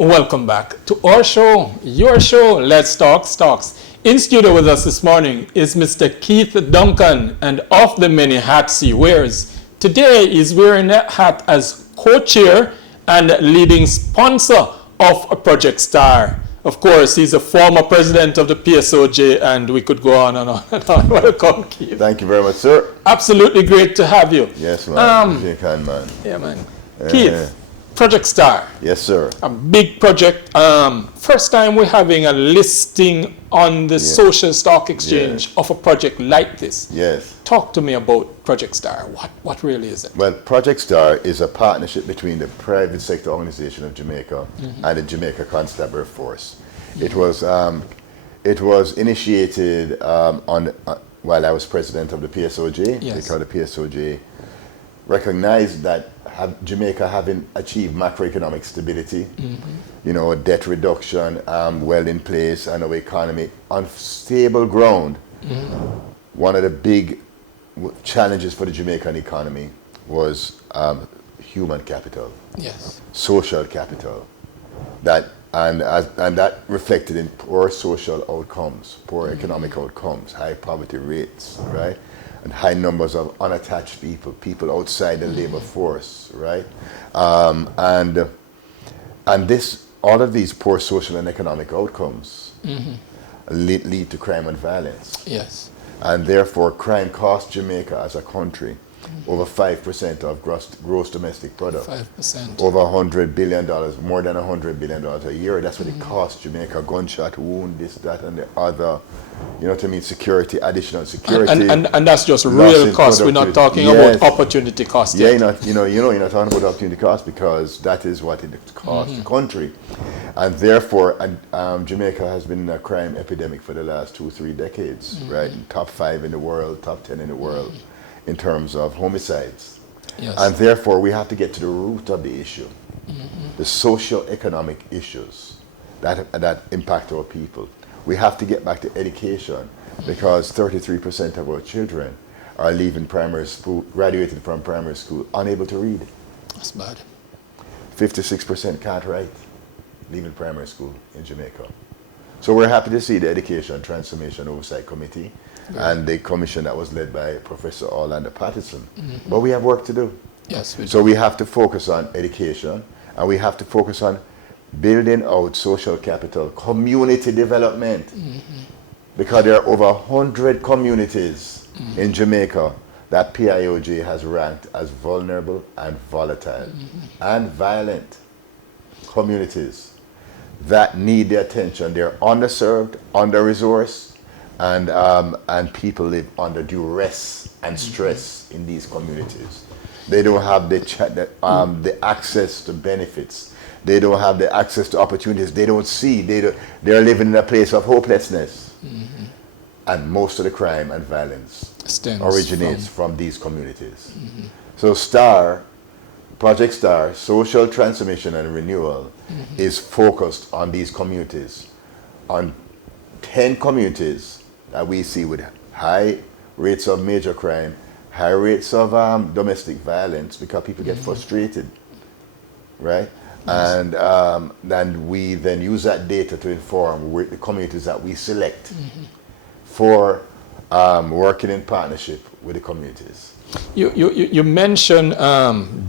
Welcome back to our show, your show, Let's Talk Stocks. In studio with us this morning is Mr. Keith Duncan, and of the many hats he wears, today he's wearing that hat as co-chair and leading sponsor of Project Star. Of course, he's a former president of the PSOJ, and we could go on and on and on. Welcome, Keith. Thank you very much, sir. Absolutely great to have you. Yes, man. You can, man. Yeah, man. Keith, Project Star. Yes, sir. A big project. First time we're having a listing on the social stock exchange of a project like this. Yes. Talk to me about Project Star. What really is it? Well, Project Star is a partnership between the private sector organization of Jamaica and the Jamaica Constabulary Force. It was initiated while I was president of the PSOJ, because the PSOJ recognized that Jamaica having achieved macroeconomic stability, debt reduction well in place, and our economy on stable ground. One of the big challenges for the Jamaican economy was human capital, social capital, and that reflected in poor social outcomes, poor economic outcomes, high poverty rates, right? And high numbers of unattached people outside the labor force, right? And all of these poor social and economic outcomes lead to crime and violence. Yes. And therefore, crime costs Jamaica as a country over 5% of gross domestic product. 5%. Over $100 billion, more than $100 billion a year. That's what it costs Jamaica. Gunshot wound, this, that, and the other. You know what I mean? Security, additional security. And that's just real cost. We're not talking about opportunity cost. Yeah, you're not talking about opportunity cost, because that is what it costs the country. And therefore, Jamaica has been in a crime epidemic for the last 2-3 decades, right? Top 5 in the world, top 10 in the world in terms of homicides. Yes. And therefore, we have to get to the root of the issue, the socio-economic issues that impact our people. We have to get back to education, because 33% of our children are leaving primary school, graduated from primary school, unable to read. That's bad. 56% can't write, leaving primary school in Jamaica. So we're happy to see the Education Transformation Oversight Committee and the commission that was led by Professor Orlando Patterson. But we have work to do. Yes, we do. So we have to focus on education, and we have to focus on building out social capital, community development, because there are over 100 communities in Jamaica that PIOJ has ranked as vulnerable and volatile and violent communities that need the attention. They're underserved, under-resourced, and people live under duress and stress in these communities. They don't have the access to benefits. They don't have the access to opportunities. They don't see. They're living in a place of hopelessness. And most of the crime and violence originates from these communities. So Project Star, Social Transformation and Renewal, is focused on these communities, on 10 communities that we see with high rates of major crime, high rates of domestic violence, because people get frustrated, right? And then we then use that data to inform the communities that we select for working in partnership with the communities. You mentioned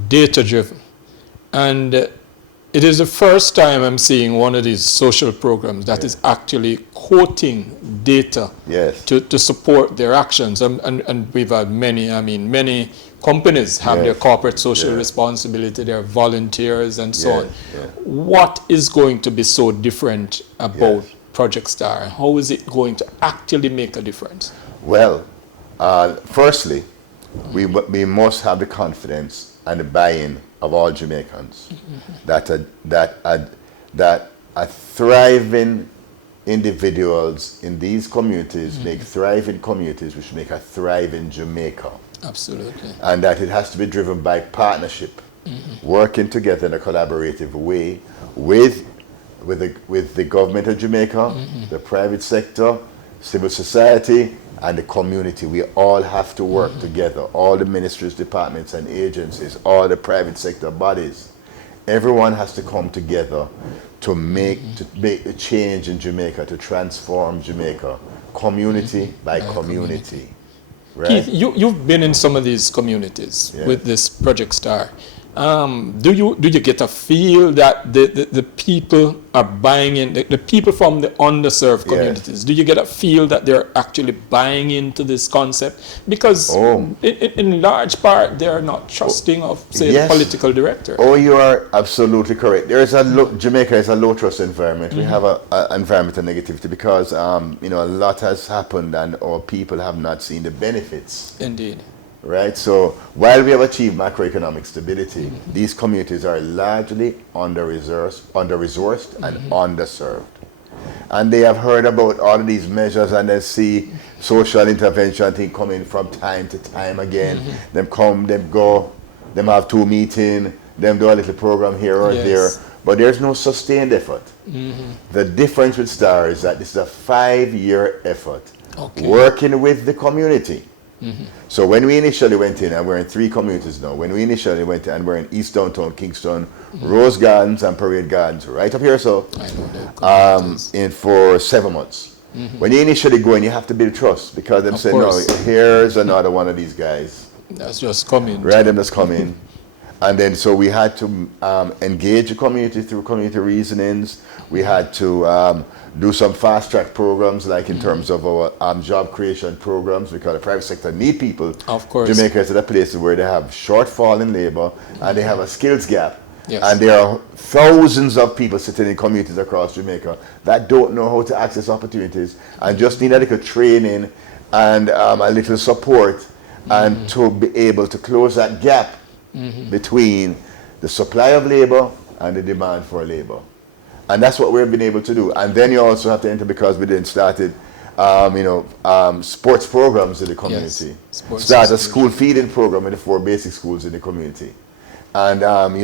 data-driven, and it is the first time I'm seeing one of these social programs that is actually quoting data to support their actions. And we've had many companies have their corporate social responsibility, their volunteers and so on. What is going to be so different about Project Star? How is it going to actually make a difference? Well, firstly, we must have the confidence and the buy-in of all Jamaicans that a thriving individuals in these communities make thriving communities, which make a thriving Jamaica. Absolutely. And that it has to be driven by partnership, working together in a collaborative way with the government of Jamaica, the private sector, civil society, and the community. We all have to work together, all the ministries, departments, and agencies, all the private sector bodies, Everyone has to come together to make a change in Jamaica, to transform Jamaica, community by community. Right? Keith, you've been in some of these communities with this Project Star. Do you get a feel that the people are buying in, the people from the underserved communities, do you get a feel that they're actually buying into this concept? Because in large part, they're not trusting of, say, the political director. Oh, you are absolutely correct. There is Jamaica is a low trust environment. We have an environment of negativity because, you know, a lot has happened and our people have not seen the benefits. Indeed. Right, so while we have achieved macroeconomic stability, these communities are largely under-resourced and underserved. And they have heard about all of these measures and they see social intervention thing coming from time to time again. Them come, them go, them have 2 meetings, them do a little program here or there, but there's no sustained effort. The difference with STAR is that this is a 5-year effort working with the community. So when we initially went in, and we're in 3 communities now, when we initially went in, and we're in East Downtown, Kingston, Rose Gardens and Parade Gardens, right up here, so, in for 7 months. When you initially go in, you have to build trust, because them say, no, here's another one of these guys. That's just coming. Right, them just come in. And then, so we had to engage the community through community reasonings. We had to do some fast-track programs, like in terms of our job creation programs, because the private sector need people. Of course. Jamaica is a place where they have shortfall in labor, and they have a skills gap. And there are thousands of people sitting in communities across Jamaica that don't know how to access opportunities and just need a little training and a little support and to be able to close that gap between the supply of labor and the demand for labor. And that's what we've been able to do. And then you also have to enter, because we then started sports programs in the community. Start a school feeding program in the 4 basic schools in the community. And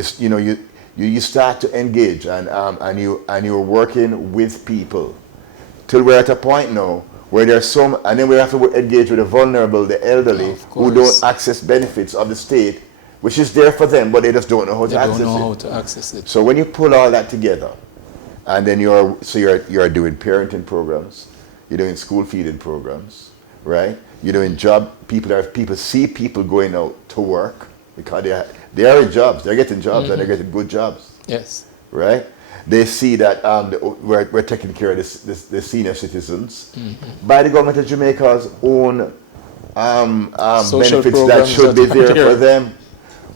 you start to engage and you're working with people till we're at a point now where there's some, and then we have to engage with the vulnerable, the elderly, who don't access benefits of the state, which is there for them, but they just don't know how to access it. So when you pull all that together, and then you're doing parenting programs, you're doing school feeding programs, right? You're doing people see people going out to work because they are in jobs, they're getting jobs and they're getting good jobs. Yes. Right? They see that we're taking care of the senior citizens by the government of Jamaica's own benefits that should be there for them.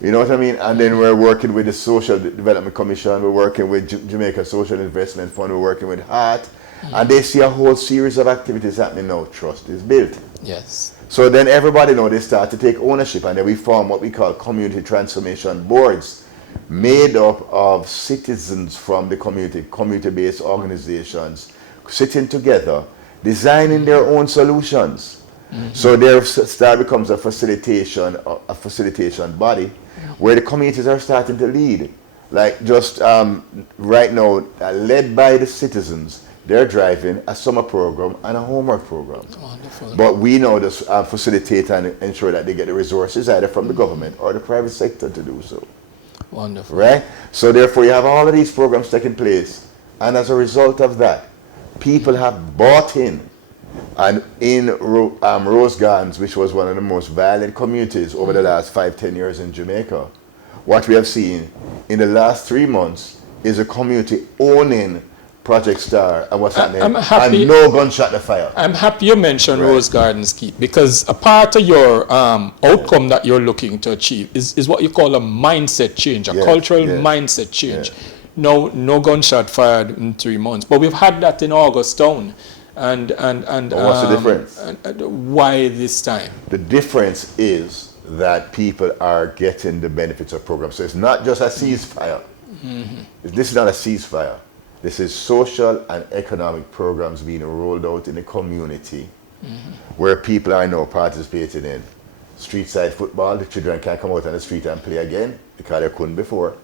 You know what I mean? And then we're working with the Social Development Commission, we're working with Jamaica Social Investment Fund, we're working with HEART, and they see a whole series of activities happening now. Trust is built. Yes. So then everybody they start to take ownership, and then we form what we call community transformation boards, made up of citizens from the community, community-based organizations, sitting together, designing their own solutions. So their STAR becomes a facilitation body where the communities are starting to lead. Like just right now, led by the citizens, they're driving a summer program and a homework program. Wonderful. But we now just facilitate and ensure that they get the resources either from the government or the private sector to do so. Wonderful. Right? So therefore you have all of these programs taking place, and as a result of that, people have bought in. And in Rose Gardens, which was one of the most violent communities over the last 5-10 years in Jamaica, what we have seen in the last 3 months is a community owning Project Star and what's happening, and no gunshot to fire. I'm happy you mentioned Rose Gardens, Keith, because a part of your outcome that you're looking to achieve is what you call a mindset change, a cultural mindset change. No gunshot fired in 3 months, but we've had that in August Town. And what's the difference? Why this time? The difference is that people are getting the benefits of programs. So it's not just a ceasefire. This is not a ceasefire. This is social and economic programs being rolled out in the community where people are now participating in street side football. The children can come out on the street and play again because they couldn't before.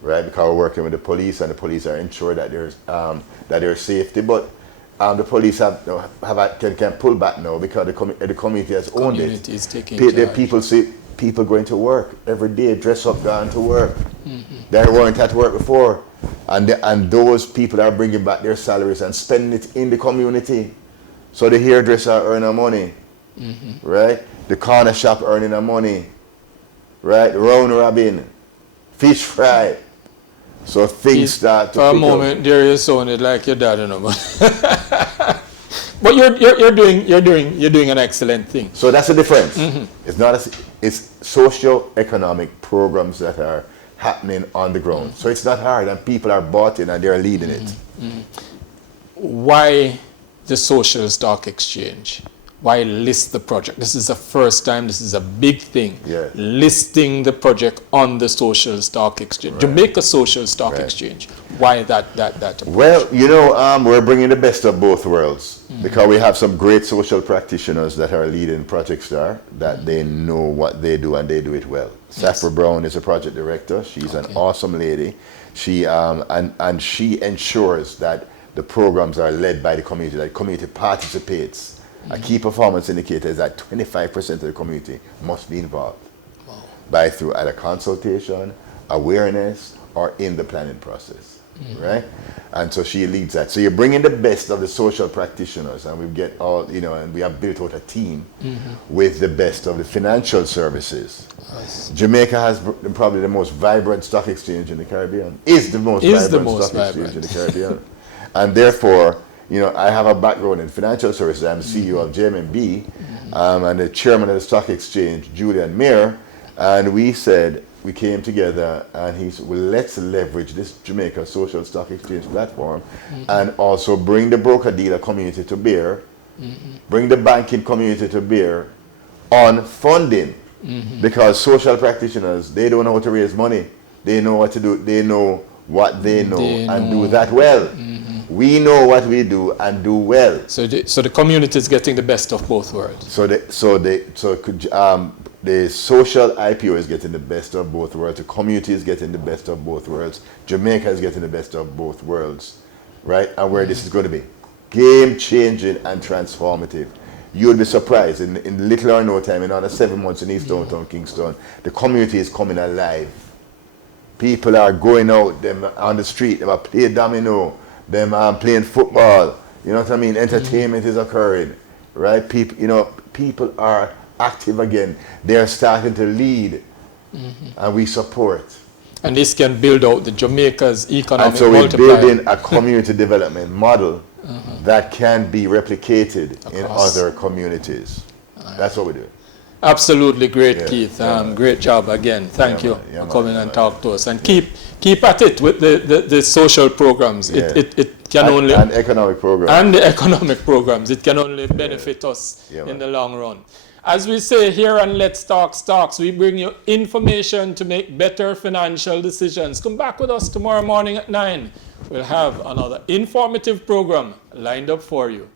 Right? Because we're working with the police, and the police are ensured that there's safety. But the police can pull back now because the community has owned it. Is taking People people going to work every day, dress up, going to work. They weren't at work before. And those people are bringing back their salaries and spending it in the community. So the hairdresser earning money, right? The corner shop earning money, right? Round robin, fish fry. So things start to for a pick moment up. there you sounded like your dad, you know. But you're doing an excellent thing. So that's the difference. It's not it's socio-economic programs that are happening on the ground. So it's not hard, and people are bought in and they're leading it. Why the social stock exchange? Why list the project? This is the first time, this is a big thing. Yeah. Listing the project on the social stock exchange. Jamaica Social Stock Exchange. Why that approach? Well, you know, we're bringing the best of both worlds because we have some great social practitioners that are leading Project Star, that they know what they do and they do it well. Safra Brown is a project director. She's an awesome lady. She and she ensures that the programs are led by the community, that the community participates. A key performance indicator is that 25% of the community must be involved by through either consultation, awareness, or in the planning process, right? And so she leads that. So you're bringing the best of the social practitioners, and we get all, you know, and we have built out a team with the best of the financial services. Jamaica has probably the most vibrant stock exchange in the Caribbean, is the most vibrant stock exchange in the Caribbean. And therefore, you know, I have a background in financial services. I'm the CEO of JMB, and the chairman of the stock exchange, Julian Mayer. And we said, we came together and he said, well, let's leverage this Jamaica Social Stock Exchange platform and also bring the broker-dealer community to bear, bring the banking community to bear on funding. Because social practitioners, they don't know how to raise money. They know what to do. They know what they know and do that well. We know what we do and do well. So the community is getting the best of both worlds. So the social IPO is getting the best of both worlds. The community is getting the best of both worlds. Jamaica is getting the best of both worlds, right? And where this is going to be game-changing and transformative. You would be surprised in little or no time, in another 7 months in East Downtown Kingston, the community is coming alive. People are going out them on the street. They are playing domino. Them playing football. You know what I mean? Entertainment is occurring, right? People, you know, people are active again. They are starting to lead, and we support. And this can build out the Jamaica's economic And so we're multiplier. building a community development model that can be replicated in Across. other communities. That's what we do. Absolutely great, Yeah, Keith. yeah, Great job again. Thank you man, for coming yeah, and man. talk to us. And keep at it with the social programs. Yeah. It can only and economic program. and the economic programs. It can only benefit us Yeah, in man. the long run. As we say here on Let's Talk Stocks, we bring you information to make better financial decisions. Come back with us tomorrow morning at 9. We'll have another informative program lined up for you.